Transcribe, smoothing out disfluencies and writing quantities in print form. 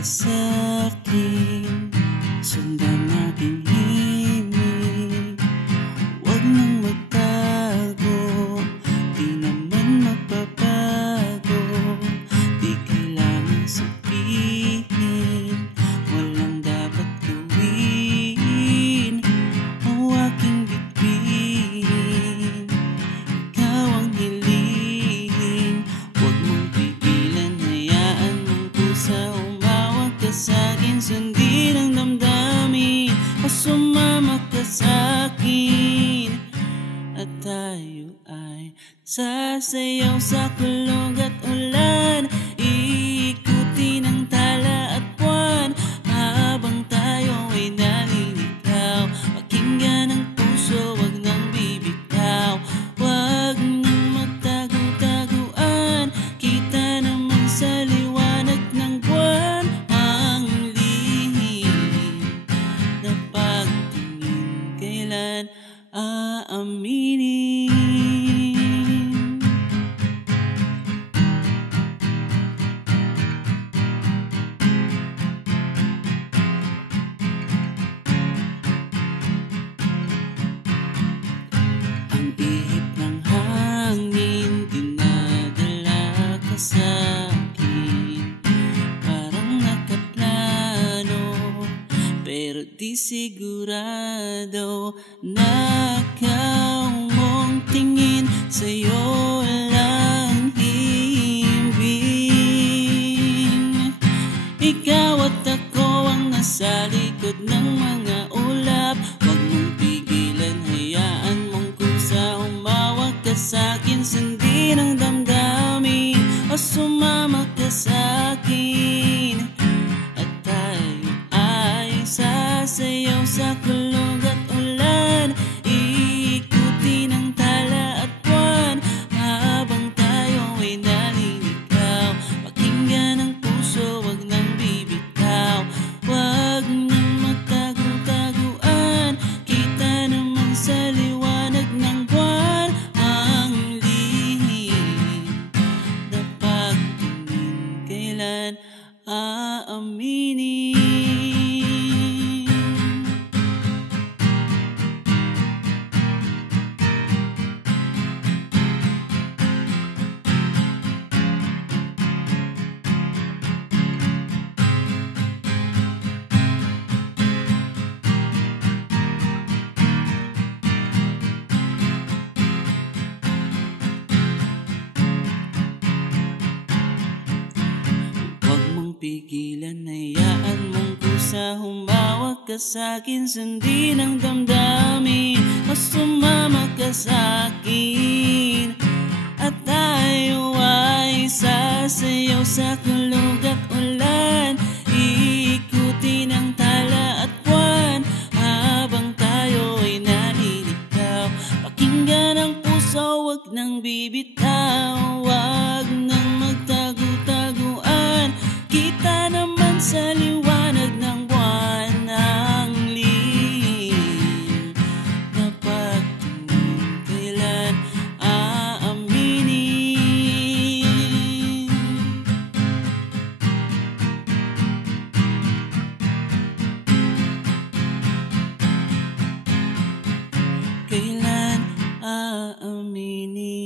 ka sa'kin, sundan aking himig. Huwag nang magtago, di naman magbabago. Di kailangan sabihin, walang dapat gawin o aking bituin. Ikaw ang hiling, huwag mong pigilan, hayaan mong pusa umawag ka sa'kin. Sundin ang damdamin o sumama ka sa'kin, at tayo ay sasayaw sa kulog at ulan. Iikutin ang tala at buwan habang tayo ay naliligaw. Pakinggan ang puso, wag nang bibitaw. Wag nang magtago-taguan, kita naman sa liwanag ng buwan ang lihim na pagtingin kailan aaminin. Ang ihip ng hangin dinadala ka sa'kin, parang nakaplano pero di sigurado. Nakaw mong tingin, sa'yo lang himbing. Ikaw at ako ang nasa likod ng mga ulap. Huwag mong pigilan, hayaan mong kusa umawag ka sa'kin. Sundin ang damdamin o sumama ka sa'kin, at tayo ay sasayaw sa kulog at ulan. Iikutin ang tala at buwan habang tayo ay naliligaw. Pakinggan ang puso, wag nang bibitaw. Wag nang magtago-taguan, kita naman sa liwanag ng buwan ang lihim na pagtingin kailan aaminin. Huwag mong pigilan, hayaan mong kusa humawag ka sa'kin. Sundin ang damdamin o sumama ka sa'kin, at tayo ay sasayaw sa kulog at ulan. Iikutin ang tala at buwan habang tayo ay naliligaw. Pakinggan ang puso, wag nang bibitaw. Wag nang magtago-taguan, kita naman sa liwanag ng buwan ang lihim na pagtingin kailan aaminin. Kailan aaminin.